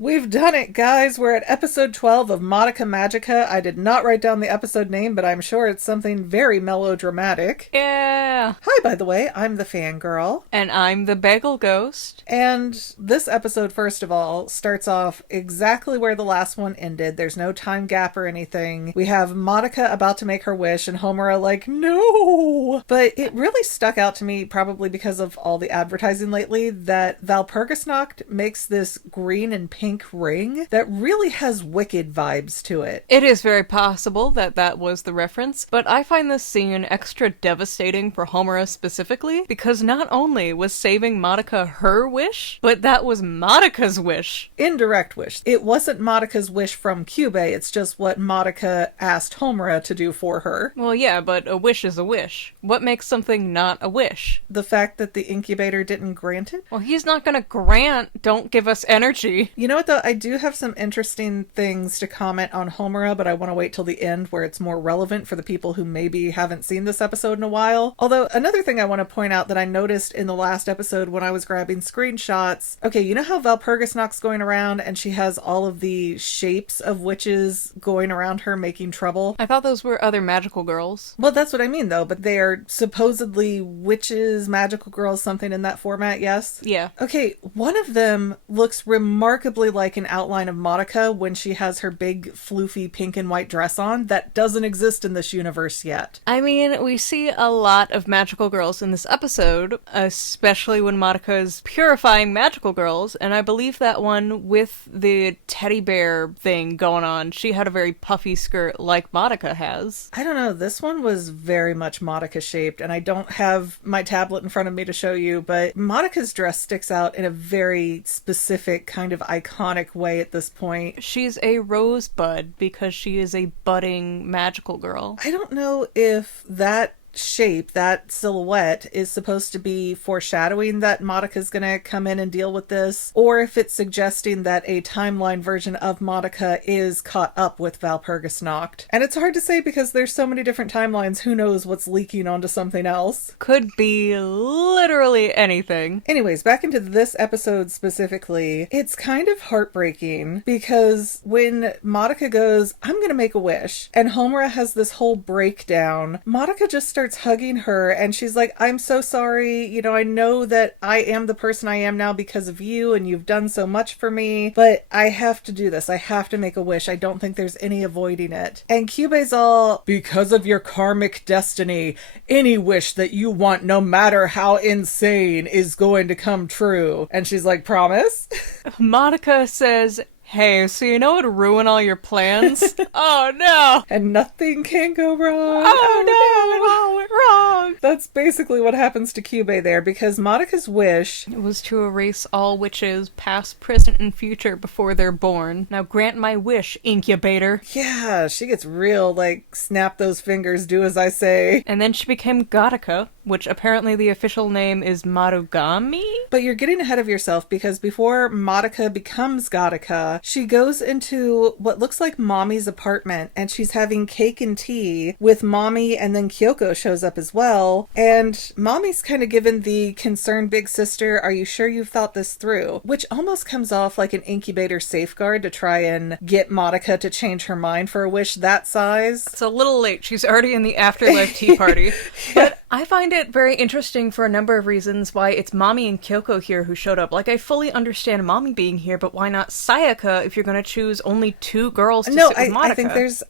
We've done it, guys. We're at episode 12 of Madoka Magica. I did not write down the episode name, but I'm sure it's something very melodramatic. Yeah. Hi, by the way. I'm the Fangirl. And I'm the Bagel Ghost. And this episode, first of all, starts off exactly where the last one ended. There's no time gap or anything. We have Madoka about to make her wish, and Homura like, no! But it really stuck out to me, probably because of all the advertising lately, that Valpurgisnacht makes this green and pink ring that really has Wicked vibes to it. It is very possible that that was the reference, but I find this scene extra devastating for Homura specifically, because not only was saving Madoka her wish, but that was Madoka's wish. Indirect wish. It wasn't Madoka's wish from Kyubey, it's just what Madoka asked Homura to do for her. Well, yeah, but a wish is a wish. What makes something not a wish? The fact that the incubator didn't grant it? Well, he's not gonna grant, don't give us energy. You know what, though? I do have some interesting things to comment on Homura, but I want to wait till the end where it's more relevant for the people who maybe haven't seen this episode in a while. Although, another thing I want to point out that I noticed in the last episode when I was grabbing screenshots, okay, you know how Valpurgisnacht's going around and she has all of the shapes of witches going around her making trouble? I thought those were other magical girls. Well, that's what I mean, though, but they are supposedly witches, magical girls, something in that format, yes? Yeah. Okay, one of them looks remarkably like an outline of Madoka when she has her big floofy pink and white dress on. That doesn't exist in this universe yet. I mean, we see a lot of magical girls in this episode, especially when Madoka is purifying magical girls, and I believe that one with the teddy bear thing going on, she had a very puffy skirt like Madoka has. I don't know, this one was very much Madoka shaped, and I don't have my tablet in front of me to show you, but Madoka's dress sticks out in a very specific kind of iconic way at this point. She's a rosebud because she is a budding magical girl. I don't know if that shape, that silhouette, is supposed to be foreshadowing that Madoka's gonna come in and deal with this, or if it's suggesting that a timeline version of Madoka is caught up with Valpurgisnacht. And it's hard to say because there's so many different timelines, who knows what's leaking onto something else. Could be literally anything. Anyways, back into this episode specifically, it's kind of heartbreaking because when Madoka goes, I'm gonna make a wish, and Homura has this whole breakdown, Madoka just starts hugging her and she's like, I'm so sorry, you know, I know that I am the person I am now because of you and you've done so much for me, but I have to do this. I have to make a wish. I don't think there's any avoiding it. And Kyubey's all, because of your karmic destiny, any wish that you want, no matter how insane, is going to come true. And she's like, promise? Madoka says, hey, so you know what'd ruin all your plans? Oh no! And nothing can go wrong. Oh no, it all went wrong! That's basically what happens to Kyubey there, because Madoka's wish was to erase all witches, past, present, and future before they're born. Now grant my wish, incubator. Yeah, she gets real, like, snap those fingers, do as I say. And then she became Godoka, which apparently the official name is Marugami? But you're getting ahead of yourself, because before Madoka becomes Godoka, she goes into what looks like Mommy's apartment, and she's having cake and tea with Mommy, and then Kyoko shows up as well, and Mommy's kind of given the concerned big sister, are you sure you've thought this through? Which almost comes off like an incubator safeguard to try and get Madoka to change her mind for a wish that size. It's a little late. She's already in the afterlife tea party. Yeah. But I find it very interesting for a number of reasons why it's Mommy and Kyoko here who showed up. Like, I fully understand Mommy being here, but why not Sayaka if you're going to choose only two girls to sit with Madoka?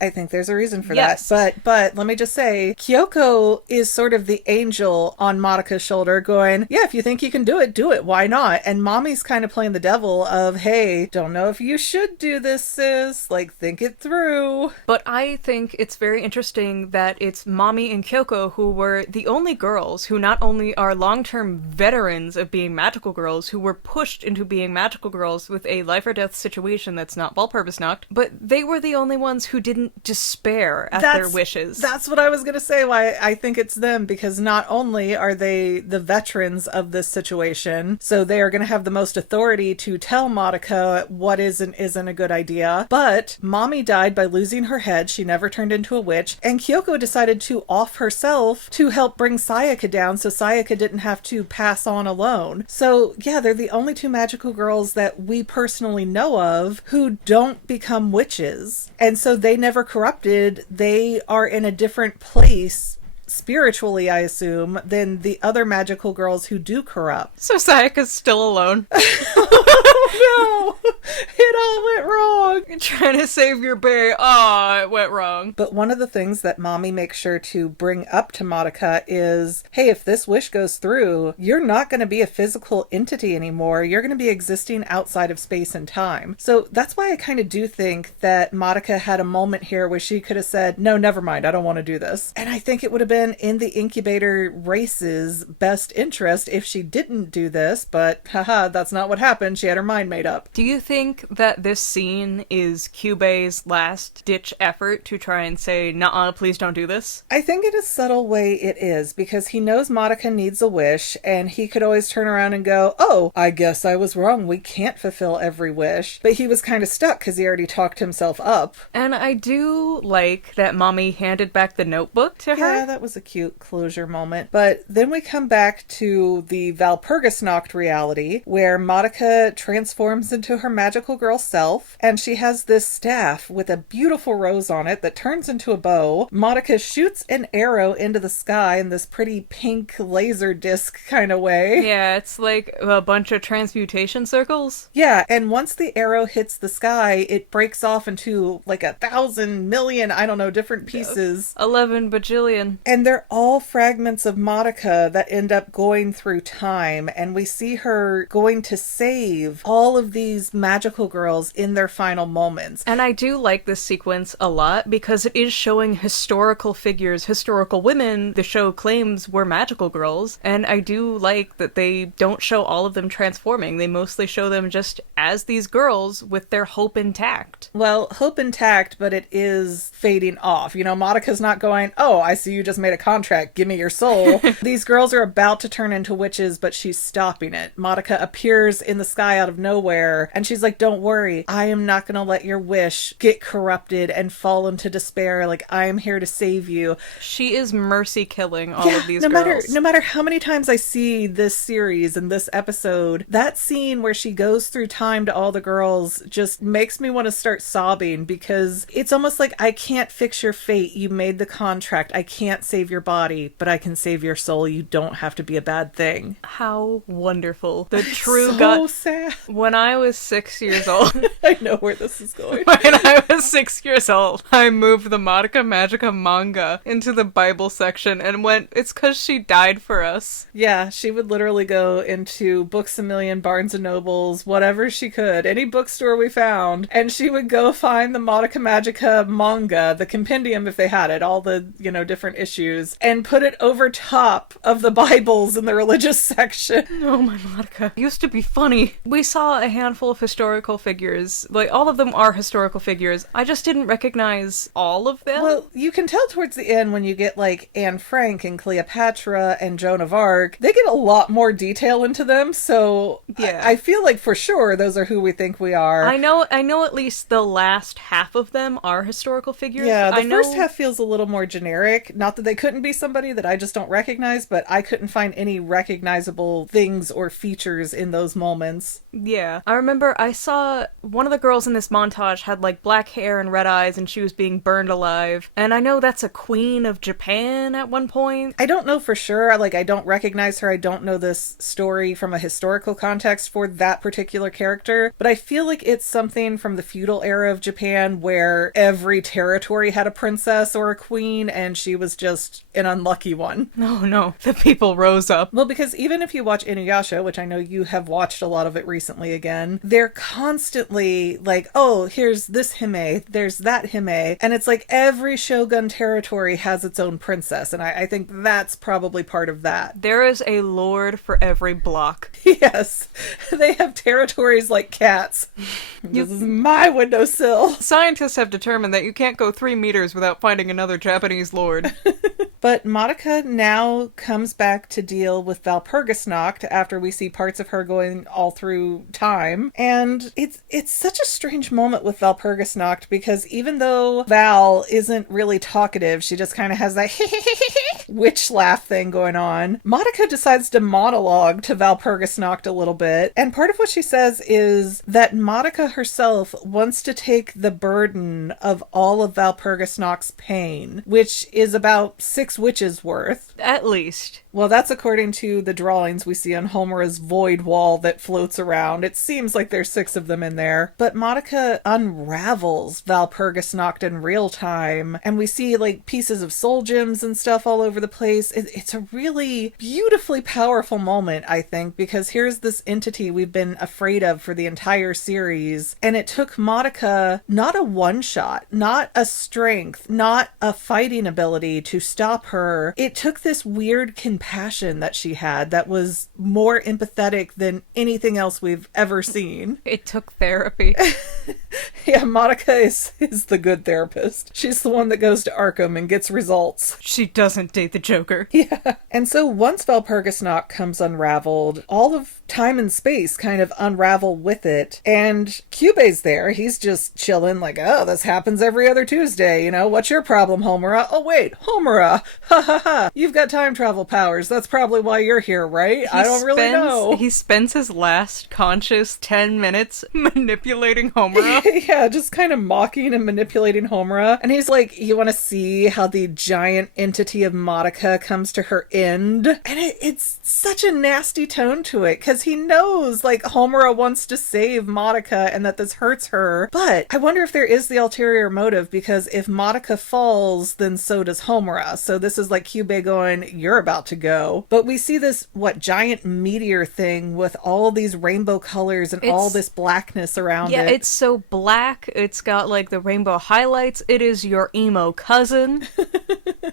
I think there's a reason for yes. that. But let me just say, Kyoko is sort of the angel on Madoka's shoulder going, yeah, if you think you can do it, why not? And Mommy's kind of playing the devil of, hey, don't know if you should do this, sis. Like, think it through. But I think it's very interesting that it's Mommy and Kyoko who were the only girls who not only are long-term veterans of being magical girls, who were pushed into being magical girls with a life or death situation that's not Valpurgisnacht, but they were the only ones who didn't despair at their wishes. That's what I was going to say, why I think it's them, because not only are they the veterans of this situation, so they are going to have the most authority to tell Madoka what is and isn't a good idea, but Mommy died by losing her head. She never turned into a witch, and Kyoko decided to off herself to help bring Sayaka down so Sayaka didn't have to pass on alone. So yeah, they're the only two magical girls that we personally know of who don't become witches. And so they never corrupted. They are in a different place spiritually, I assume, than the other magical girls who do corrupt. So Sayaka's still alone. Oh no! It all went wrong! You're trying to save your bae. Oh, it went wrong. But one of the things that Mommy makes sure to bring up to Madoka is, hey, if this wish goes through, you're not going to be a physical entity anymore. You're going to be existing outside of space and time. So that's why I kind of do think that Madoka had a moment here where she could have said, no, never mind, I don't want to do this. And I think it would have been in the incubator race's best interest if she didn't do this, but haha, that's not what happened. She had her mind made up. Do you think that this scene is Kyubei's last-ditch effort to try and say, nuh-uh, please don't do this? I think in a subtle way it is, because he knows Madoka needs a wish, and he could always turn around and go, oh, I guess I was wrong. We can't fulfill every wish. But he was kind of stuck because he already talked himself up. And I do like that Mommy handed back the notebook to her. Yeah, that was a cute closure moment. But then we come back to the Valpurgisnacht reality, where Madoka transforms into her magical girl self, and she has this staff with a beautiful rose on it that turns into a bow. Madoka shoots an arrow into the sky in this pretty pink laser disc kind of way. Yeah, it's like a bunch of transmutation circles. Yeah, and once the arrow hits the sky, it breaks off into like 1,000 million, I don't know, different pieces. 11 bajillion. And they're all fragments of Madoka that end up going through time, and we see her going to save all of these magical girls in their final moments. And I do like this sequence a lot because it is showing historical figures, historical women the show claims were magical girls, and I do like that they don't show all of them transforming. They mostly show them just as these girls with their hope intact. Well, hope intact, but it is fading off. You know, Madoka's not going, oh, I see you just made a contract, give me your soul. These girls are about to turn into witches, but she's stopping it. Madoka appears in the sky out of nowhere, and she's like, don't worry, I am not going to let your wish get corrupted and fall into despair. Like, I am here to save you. She is mercy killing all of these girls. girls. No matter how many times I see this series and this episode, that scene where she goes through time to all the girls just makes me want to start sobbing, because it's almost like, I can't fix your fate. You made the contract. I can't save your body, but I can save your soul. You don't have to be a bad thing. How wonderful. The true so sad. When I was 6 years old... I know where this is going. When I was 6 years old, I moved the Madoka Magica manga into the Bible section and went, it's because she died for us. Yeah, she would literally go into Books A Million, Barnes and Nobles, whatever she could, any bookstore we found, and she would go find the Madoka Magica manga, the compendium if they had it, all the, you know, different issues, and put it over top of the Bibles in the religious section. Oh my Madoka. It used to be funny. We saw a handful of historical figures. Like, all of them are historical figures. I just didn't recognize all of them. Well, you can tell towards the end when you get like Anne Frank and Cleopatra and Joan of Arc, they get a lot more detail into them, so yeah. I feel like for sure those are who we think we are. I know at least the last half of them are historical figures. Yeah, the first half feels a little more generic. Not that they couldn't be somebody that I just don't recognize, but I couldn't find any recognizable things or features in those moments. Yeah. I remember I saw one of the girls in this montage had like black hair and red eyes, and she was being burned alive. And I know that's a queen of Japan at one point. I don't know for sure. Like, I don't recognize her. I don't know this story from a historical context for that particular character. But I feel like it's something from the feudal era of Japan where every territory had a princess or a queen, and she was just an unlucky one. No. The people rose up. Well, because even if you watch Inuyasha, which I know you have watched a lot of it recently again, they're constantly like, oh, here's this hime, there's that hime, and it's like every shogun territory has its own princess, and I think that's probably part of that. There is a lord for every block. Yes, they have territories like cats. This is my windowsill. Scientists have determined that you can't go 3 meters without finding another Japanese lord. But Madoka now comes back to deal with Valpurgisnacht after we see parts of her going all through time. And it's such a strange moment with Valpurgisnacht because even though Val isn't really talkative, she just kind of has that witch laugh thing going on. Madoka decides to monologue to Valpurgisnacht a little bit. And part of what she says is that Madoka herself wants to take the burden of all of Valpurgisnacht's pain, which is about 6 witches worth. At least. Well, that's according to the drawings we see on Homura's void wall that floats around. It seems like there's 6 of them in there. But Madoka unravels Valpurgisnacht in real time, and we see like pieces of soul gems and stuff all over the place. It's a really beautifully powerful moment, I think, because here's this entity we've been afraid of for the entire series, and it took Madoka not a one-shot, not a strength, not a fighting ability to stop her. It took this weird compassion that she had that was more empathetic than anything else we've ever seen. It took therapy. Yeah, Madoka is the good therapist. She's the one that goes to Arkham and gets results. She doesn't date the Joker. Yeah. And so once Valpurgisnacht comes unraveled, all of time and space kind of unravel with it. And Kyubei's there. He's just chilling like, oh, this happens every other Tuesday. You know, what's your problem, Homura? Oh, wait, Homura. Ha ha ha. You've got time travel powers. That's probably why you're here, right? I don't really know. He spends his last conscious 10 minutes manipulating Homura. Yeah, just kind of mocking and manipulating Homura. And he's like, you want to see how the giant entity of Madoka comes to her end? And it's such a nasty tone to it, because he knows, like, Homura wants to save Madoka and that this hurts her. But I wonder if there is the ulterior motive, because if Madoka falls, then so does Homura. So this is like Kyubei going, you're about to go. But we see this, giant meteor thing with all these rainbow colors and all this blackness around it. Yeah, it's so black. It's got, like, the rainbow highlights. It is your emo cousin.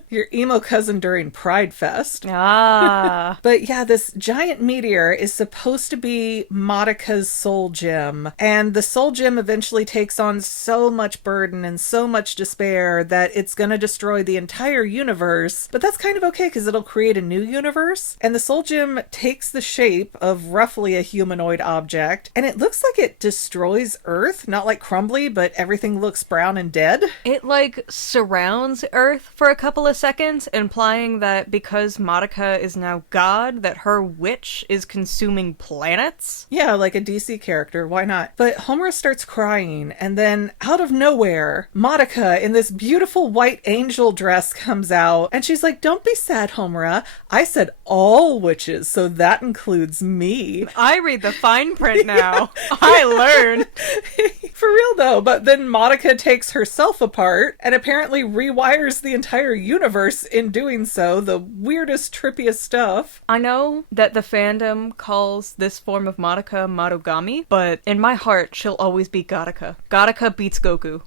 Your emo cousin during Pride Fest. Ah. But yeah, this giant meteor is supposed to be Madoka's soul gem. And the soul gem eventually takes on so much burden and so much despair that it's going to destroy the entire universe. But that's kind of okay because it'll create a new universe. And the soul gem takes the shape of roughly a humanoid object. And it looks like it destroys Earth. Not like crumbly, but everything looks brown and dead. It, like, surrounds Earth for a couple of seconds, implying that because Madoka is now God, that her witch is consuming planets? Yeah, like a DC character, why not? But Homura starts crying, and then out of nowhere, Madoka in this beautiful white angel dress comes out, and she's like, don't be sad, Homura. I said all witches, so that includes me. I read the fine print now. Yeah. I learned. For real though, but then Madoka takes herself apart and apparently rewires the entire universe in doing so. The weirdest, trippiest stuff. I know that the fandom calls this form of Madoka Madogami, but in my heart, she'll always be Godoka. Godoka beats Goku.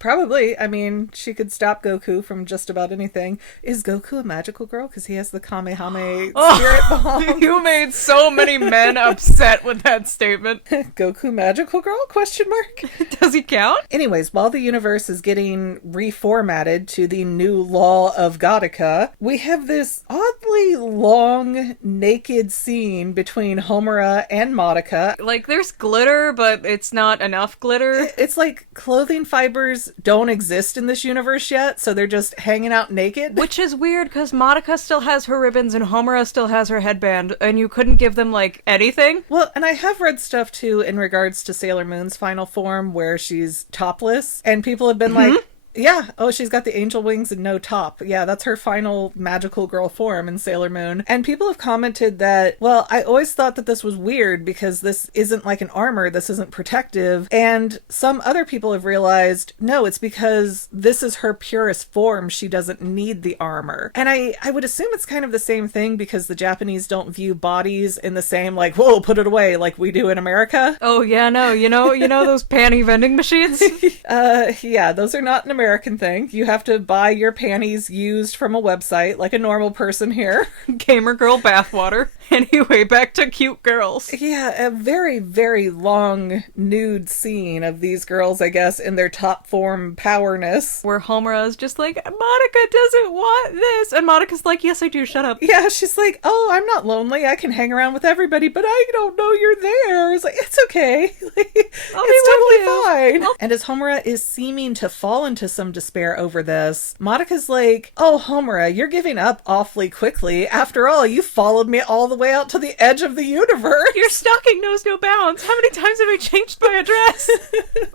Probably. I mean, she could stop Goku from just about anything. Is Goku a magical girl? Because he has the Kamehame spirit bomb. You made so many men upset with that statement. Goku magical girl? Question mark. Does he count? Anyways, while the universe is getting reformatted to the new law of Godoka, we have this oddly long, naked scene between Homura and Madoka. Like, there's glitter, but it's not enough glitter. It's like clothing fibers don't exist in this universe yet, so they're just hanging out naked. Which is weird, because Madoka still has her ribbons and Homura still has her headband, and you couldn't give them, like, anything? Well, and I have read stuff, too, in regards to Sailor Moon's final form, where she's topless, and people have been like, yeah, oh, she's got the angel wings and no top. Yeah, that's her final magical girl form in Sailor Moon. And people have commented that, well, I always thought that this was weird because this isn't like an armor, this isn't protective. And some other people have realized, no, it's because this is her purest form. She doesn't need the armor. And I would assume it's kind of the same thing because the Japanese don't view bodies in the same, like, whoa, put it away, like we do in America. Oh, yeah, no, you know those panty vending machines? Yeah, those are not in America. American thing. You have to buy your panties used from a website like a normal person here. Gamer girl bathwater. Anyway, back to cute girls. Yeah, a very, very long nude scene of these girls, I guess, in their top form powerness. Where Homura is just like, Madoka doesn't want this. And Madoka's like, yes, I do, shut up. Yeah, she's like, oh, I'm not lonely. I can hang around with everybody, but I don't know you're there. It's like, it's okay. It's totally fine. And as Homura is seeming to fall into some despair over this, Madoka's like, oh, Homura, you're giving up awfully quickly. After all, you followed me all the way out to the edge of the universe. Your stalking knows no bounds. How many times have I changed my address?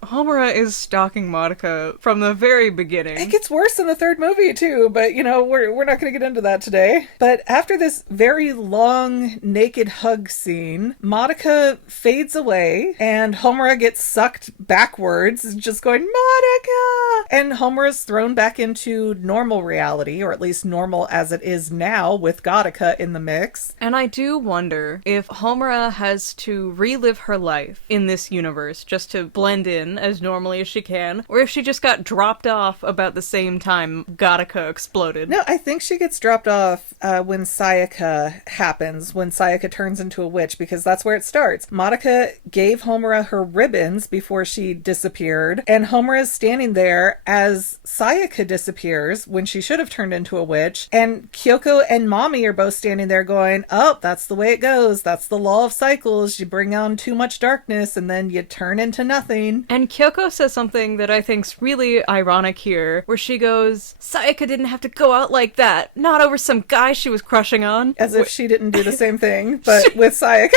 Homura is stalking Madoka from the very beginning. It gets worse in the third movie, too, but, we're not going to get into that today. But after this very long naked hug scene, Madoka fades away, and Homura gets sucked backwards, just going, Madoka! And Homura's thrown back into normal reality, or at least normal as it is now, with Godoka in the mix. And I do wonder if Homura has to relive her life in this universe just to blend in as normally as she can, or if she just got dropped off about the same time Godoka exploded. No, I think she gets dropped off when Sayaka happens, when Sayaka turns into a witch, because that's where it starts. Madoka gave Homura her ribbons before she disappeared, and Homura is standing there as Sayaka disappears when she should have turned into a witch, and Kyoko and Mommy are both standing there going, oh, that's the way it goes. That's the law of cycles. You bring on too much darkness and then you turn into nothing. And Kyoko says something that I think's really ironic here, where she goes, Sayaka didn't have to go out like that. Not over some guy she was crushing on. As if she didn't do the same thing, but with Sayaka.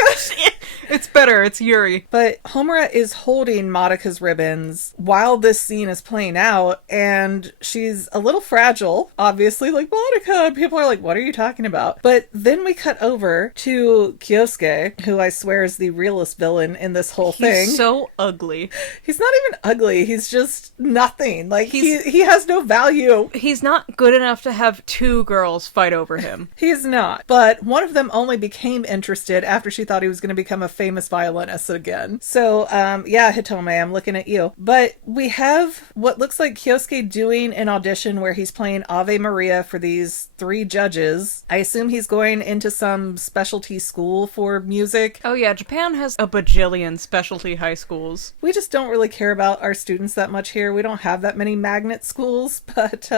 It's better. It's Yuri. But Homura is holding Madoka's ribbons while this scene is playing out, and she's a little fragile, obviously, like, Madoka. People are like, what are you talking about? But then we cut over to Kyosuke, who I swear is the realest villain in this whole thing. He's so ugly. He's not even ugly. He's just nothing. Like, he has no value. He's not good enough to have two girls fight over him. He's not. But one of them only became interested after she thought he was going to become a famous violinist again. So, yeah, Hitome, I'm looking at you. But we have what looks like Kyosuke doing an audition where he's playing Ave Maria for these 3 judges. I assume he's going into some specialty school for music. Oh yeah, Japan has a bajillion specialty high schools. We just don't really care about our students that much here. We don't have that many magnet schools, but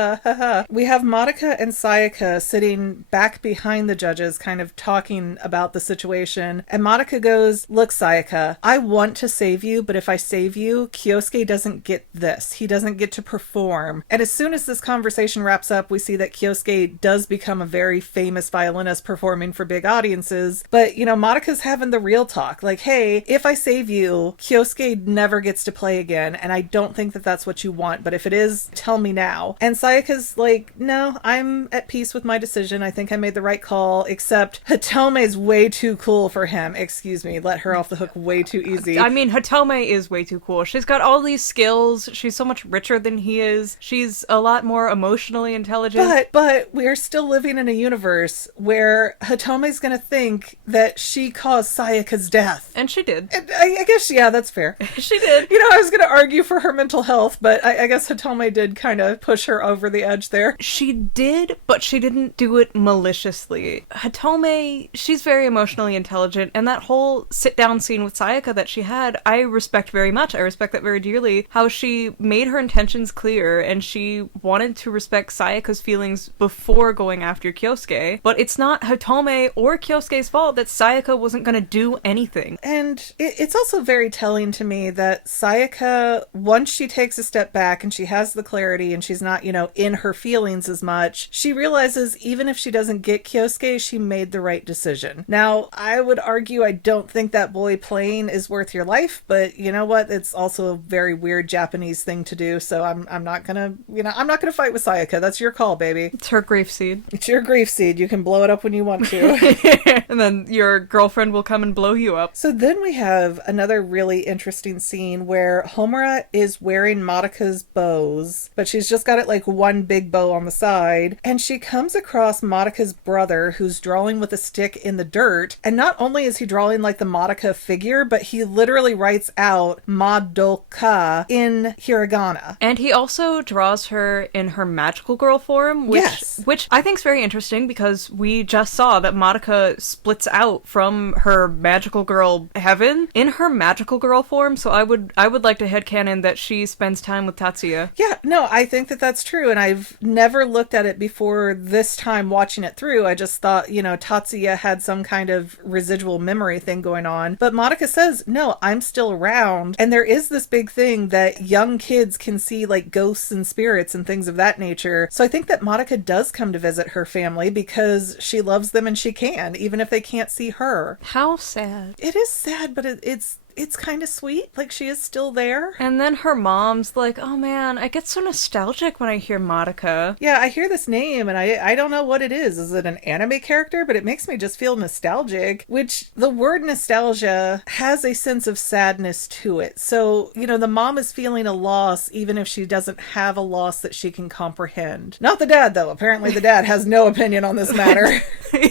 we have Madoka and Sayaka sitting back behind the judges, kind of talking about the situation. And Madoka goes, look, Sayaka, I want to save you, but if I save you, Kyosuke doesn't get this. He doesn't get to perform. And as soon as this conversation wraps up, we see that Kyosuke does become a very famous violinist performing for big audiences. But, Madoka's having the real talk. Like, hey, if I save you, Kyosuke never gets to play again, and I don't think that that's what you want, but if it is, tell me now. And Sayaka's like, no, I'm at peace with my decision. I think I made the right call, except Hitome's way too cool for him. Excuse me, let her off the hook way too easy. I mean, Hitome is way too cool. She's got all these skills. She's so much richer than he is. She's a lot more emotionally intelligent. But we're still living in a universe where Hitome's gonna think that she caused Sayaka's death. And she did. And I guess, yeah, that's fair. She did. I was gonna argue for her mental health, but I guess Hitome did kind of push her over the edge there. She did, but she didn't do it maliciously. Hitome, she's very emotionally intelligent, and that whole sit-down scene with Sayaka that she had, I respect very much. I respect that very dearly. How she made her intentions clear, and she wanted to respect Sayaka's feelings before going after Kyosuke. But it's not Hitome or Kyosuke's fault that Sayaka wasn't going to do anything. And it's also very telling to me that Sayaka, once she takes a step back and she has the clarity and she's not, in her feelings as much, she realizes even if she doesn't get Kyosuke, she made the right decision. Now, I would argue I don't think that boy playing is worth your life, but you know what? It's also a very weird Japanese thing to do, so I'm not gonna, I'm not gonna fight with Sayaka. That's your call, baby. It's her grief seed. It's your grief seed. You can blow it up when you want to. And then your girlfriend will come and blow you up. So then we have another really interesting scene where Homura is wearing Madoka's bows, but she's just got it like one big bow on the side, and she comes across Madoka's brother who's drawing with a stick in the dirt, and not only is he drawing like the Madoka figure, but he literally writes out Madoka in hiragana. And he also draws her in her magical girl form, which I think is very interesting because we just saw that Madoka splits out from her magical girl heaven in her magical girl form. So I would like to headcanon that she spends time with Tatsuya. Yeah, no, I think that that's true, and I've never looked at it before this time watching it through. I just thought, Tatsuya had some kind of residual memory thing going on. But Madoka says, no, I'm still around. And there is this big thing that young kids can see like ghosts and spirits and things of that nature. So I think that Madoka does come to visit her family because she loves them and she can, even if they can't see her. How sad. It is sad, but it's kind of sweet. Like, she is still there. And then her mom's like, oh man, I get so nostalgic when I hear Madoka. Yeah, I hear this name and I don't know what it is. Is it an anime character? But it makes me just feel nostalgic, which the word nostalgia has a sense of sadness to it. So, the mom is feeling a loss even if she doesn't have a loss that she can comprehend. Not the dad, though. Apparently the dad has no opinion on this matter.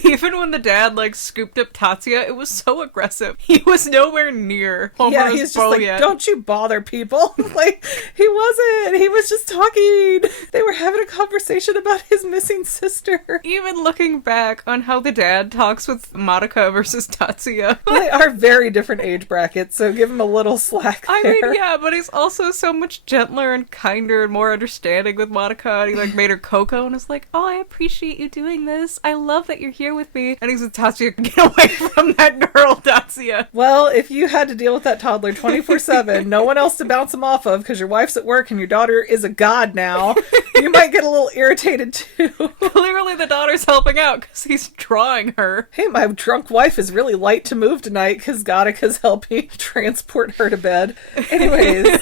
Even when the dad, scooped up Tatsuya, it was so aggressive. He was nowhere near Homura's he's just yet. Don't you bother people. He wasn't. He was just talking. They were having a conversation about his missing sister. Even looking back on how the dad talks with Madoka versus Tatsuya. They are very different age brackets, so give him a little slack there. I mean, yeah, but he's also so much gentler and kinder and more understanding with Madoka, and he, made her cocoa, and was like, oh, I appreciate you doing this. I love that you're here with me. And he's with Tatsuya, get away from that girl, Tatsuya. Well, if you had to deal with that toddler 24/7, no one else to bounce him off of because your wife's at work and your daughter is a god now, you might get a little irritated too. Clearly the daughter's helping out because he's drawing her. Hey, my drunk wife is really light to move tonight because Godoka's helping transport her to bed. Anyways.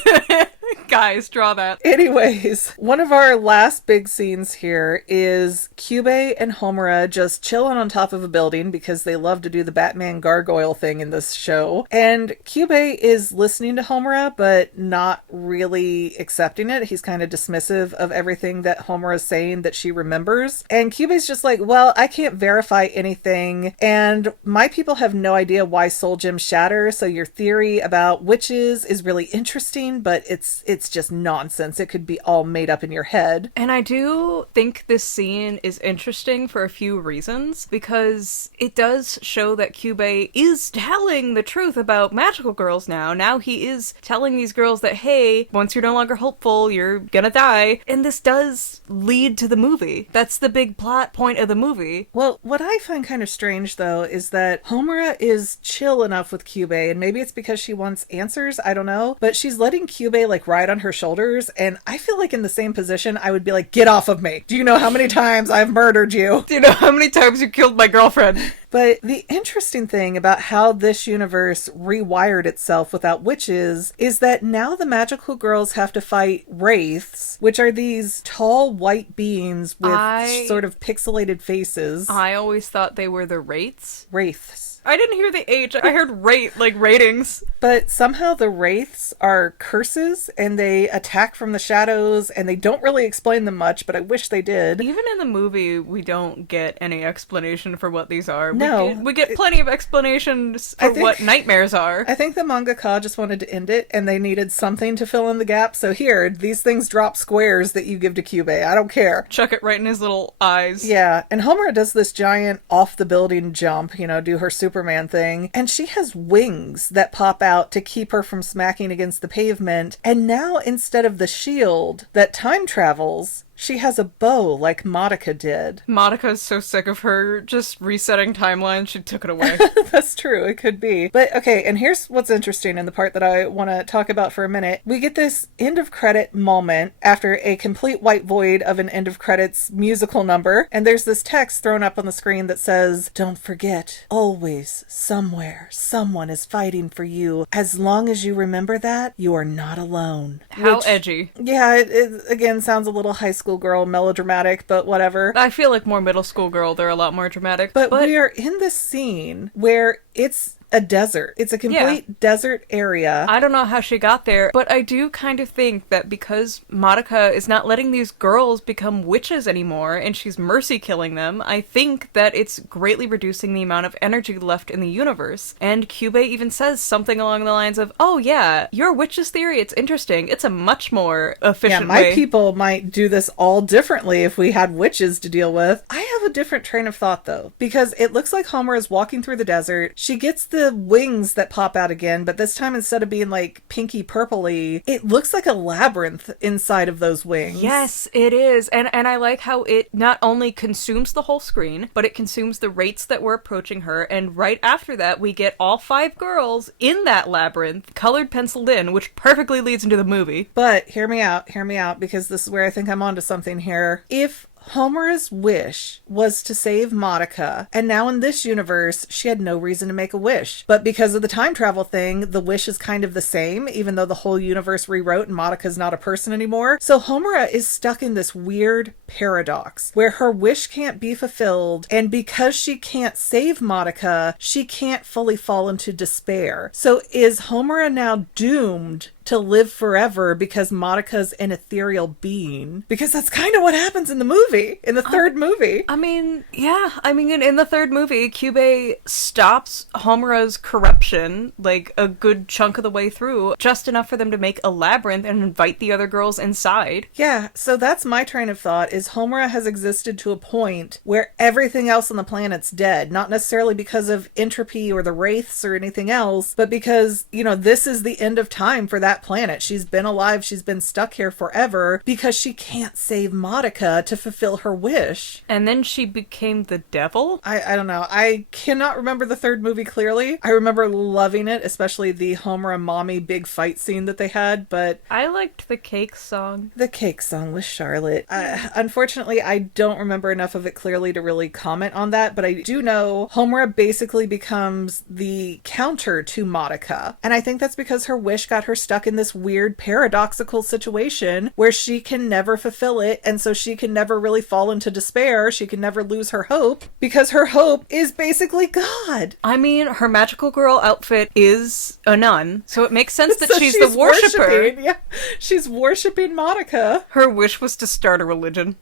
Guys, draw that. Anyways, one of our last big scenes here is Kyubey and Homura just chilling on top of a building because they love to do the Batman gargoyle thing in this show. And Kyubey is listening to Homura, but not really accepting it. He's kind of dismissive of everything that Homura is saying that she remembers. And Kyubey's just like, well, I can't verify anything. And my people have no idea why soul gems shatter. So your theory about witches is really interesting, but it's just nonsense. It could be all made up in your head. And I do think this scene is interesting for a few reasons, because it does show that Kyubey is telling the truth about magical girls now. Now he is telling these girls that, hey, once you're no longer hopeful, you're gonna die. And this does lead to the movie. That's the big plot point of the movie. Well, what I find kind of strange, though, is that Homura is chill enough with Kyubey, and maybe it's because she wants answers, I don't know, but she's letting Kyubey, ride on her shoulders, and I feel like in the same position, I would be like, get off of me. Do you know how many times I've murdered you? Do you know how many times you killed my girlfriend? But the interesting thing about how this universe rewired itself without witches is that now the magical girls have to fight wraiths, which are these tall white beings with sort of pixelated faces. I always thought they were the wraiths. Wraiths. I didn't hear the H. I heard rate, like ratings. But somehow the wraiths are curses, and they attack from the shadows, and they don't really explain them much, but I wish they did. Even in the movie, we don't get any explanation for what these are. No. We get plenty of explanations for what nightmares are. I think the mangaka just wanted to end it, and they needed something to fill in the gap, so here, these things drop squares that you give to Kyubey. I don't care. Chuck it right in his little eyes. Yeah, and Homura does this giant off-the-building jump, do her Superman thing, and she has wings that pop out to keep her from smacking against the pavement, and now instead of the shield that time travels, she has a bow like Madoka did. Madoka's so sick of her just resetting timelines, she took it away. That's true, it could be. But okay, and here's what's interesting in the part that I want to talk about for a minute. We get this end of credit moment after a complete white void of an end of credits musical number, and there's this text thrown up on the screen that says, "Don't forget, always, somewhere, someone is fighting for you. As long as you remember that, you are not alone." How edgy. Yeah, it again sounds a little high school girl melodramatic, but whatever. I feel like more middle school girl, they're a lot more dramatic. But we are in this scene where it's a desert. It's a complete desert area. I don't know how she got there, but I do kind of think that because Madoka is not letting these girls become witches anymore and she's mercy killing them, I think that it's greatly reducing the amount of energy left in the universe. And Kyubey even says something along the lines of, oh yeah, your witch's theory, it's interesting. It's a much more efficient way. My people might do this all differently if we had witches to deal with. I have a different train of thought though, because it looks like Homura is walking through the desert. She gets the wings that pop out again, but this time instead of being like pinky purpley, it looks like a labyrinth inside of those wings. Yes, it is. And I like how it not only consumes the whole screen, but it consumes the rates that were approaching her. And right after that, we get all 5 girls in that labyrinth, colored penciled in, which perfectly leads into the movie. But hear me out, because this is where I think I'm onto something here. If Homura's wish was to save Madoka, and now in this universe, she had no reason to make a wish. But because of the time travel thing, the wish is kind of the same, even though the whole universe rewrote and Madoka's not a person anymore. So Homura is stuck in this weird paradox where her wish can't be fulfilled, and because she can't save Madoka, she can't fully fall into despair. So is Homura now doomed to live forever because Madoka's an ethereal being? Because that's kind of what happens in the movie, in the third movie. I mean, yeah. I mean, in the third movie, Kyubey stops Homura's corruption, like, a good chunk of the way through, just enough for them to make a labyrinth and invite the other girls inside. Yeah, so that's my train of thought, is Homura has existed to a point where everything else on the planet's dead. Not necessarily because of entropy or the wraiths or anything else, but because, you know, this is the end of time for that planet. She's been alive, she's been stuck here forever because she can't save Madoka to fulfill her wish. And then she became the devil? I don't know. I cannot remember the third movie clearly. I remember loving it, especially the Homura mommy big fight scene that they had, but I liked the cake song. The cake song with Charlotte. Unfortunately, I don't remember enough of it clearly to really comment on that, but I do know Homura basically becomes the counter to Madoka. And I think that's because her wish got her stuck in this weird paradoxical situation where she can never fulfill it, and so she can never really fall into despair. She can never lose her hope because her hope is basically God. I mean, her magical girl outfit is a nun, so it makes sense that So she's the worshipper. Yeah, she's worshiping Madoka. Her wish was to start a religion.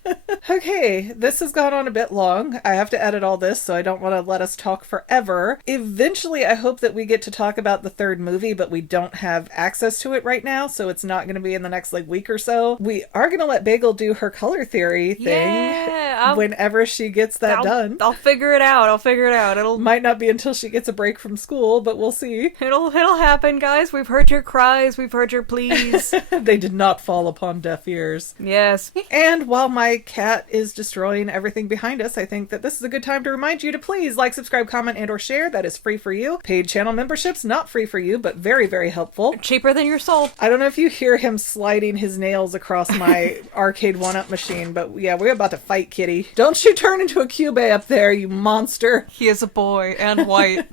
Okay, this has gone on a bit long. I have to edit all this, so I don't want to let us talk forever. Eventually, I hope that we get to talk about the third movie, but we don't have access to it right now, so it's not going to be in the next week or so. We are going to let Bagel do her color theory thing whenever she gets that done. I'll figure it out. It'll might not be until she gets a break from school, but we'll see. It'll happen, guys. We've heard your cries. We've heard your pleas. They did not fall upon deaf ears. Yes. And while my cat is destroying everything behind us, I think that this is a good time to remind you to please like, subscribe, comment, and or share. That is free for you. Paid channel memberships, not free for you, but very, very helpful. Cheaper than your soul. I don't know if you hear him sliding his nails across my arcade 1-up machine, but yeah, we're about to fight, kitty. Don't you turn into a Kyubey up there, you monster. He is a boy and white.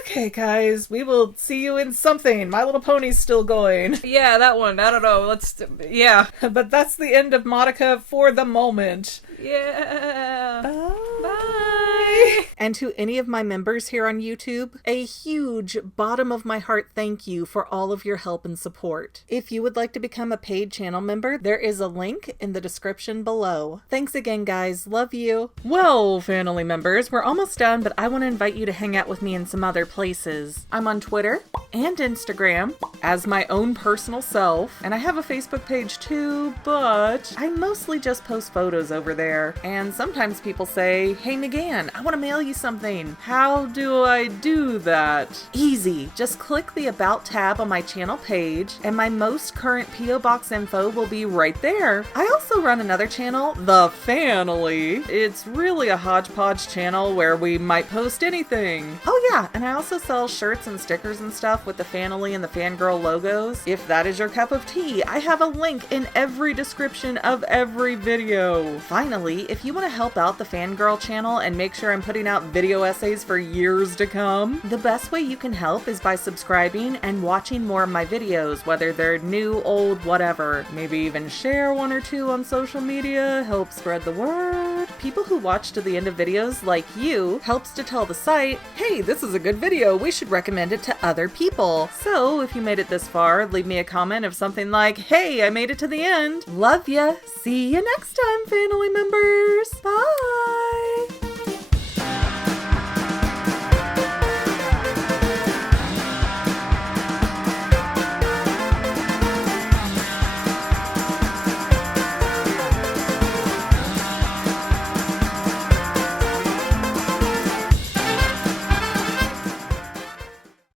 Okay, guys, we will see you in something. My Little Pony's still going. Yeah, that one. I don't know. Yeah. But that's the end of Madoka for the moment. Yeah. Bye. And to any of my members here on YouTube, a huge bottom of my heart thank you for all of your help and support. If you would like to become a paid channel member, there is a link in the description below. Thanks again, guys. Love you. Well, family members, we're almost done, but I want to invite you to hang out with me in some other places. I'm on Twitter and Instagram as my own personal self, and I have a Facebook page too, but I mostly just post photos over there. And sometimes people say, hey McGann, I want to mail you something. How do I do that? Easy. Just click the About tab on my channel page, and my most current P.O. Box info will be right there. I also run another channel, The Family. It's really a hodgepodge channel where we might post anything. Oh yeah, and I also sell shirts and stickers and stuff with the Family and the Fangirl logos. If that is your cup of tea, I have a link in every description of every video. Finally, if you want to help out the Fangirl channel and make sure I'm putting out video essays for years to come, the best way you can help is by subscribing and watching more of my videos, whether they're new, old, whatever. Maybe even share one or two on social media, help spread the word. people who watch to the end of videos like you helps to tell the site, hey, this is a good video, we should recommend it to other people. So if you made it this far, leave me a comment of something like, hey, I made it to the end. Love ya. See you next time, family members. Bye.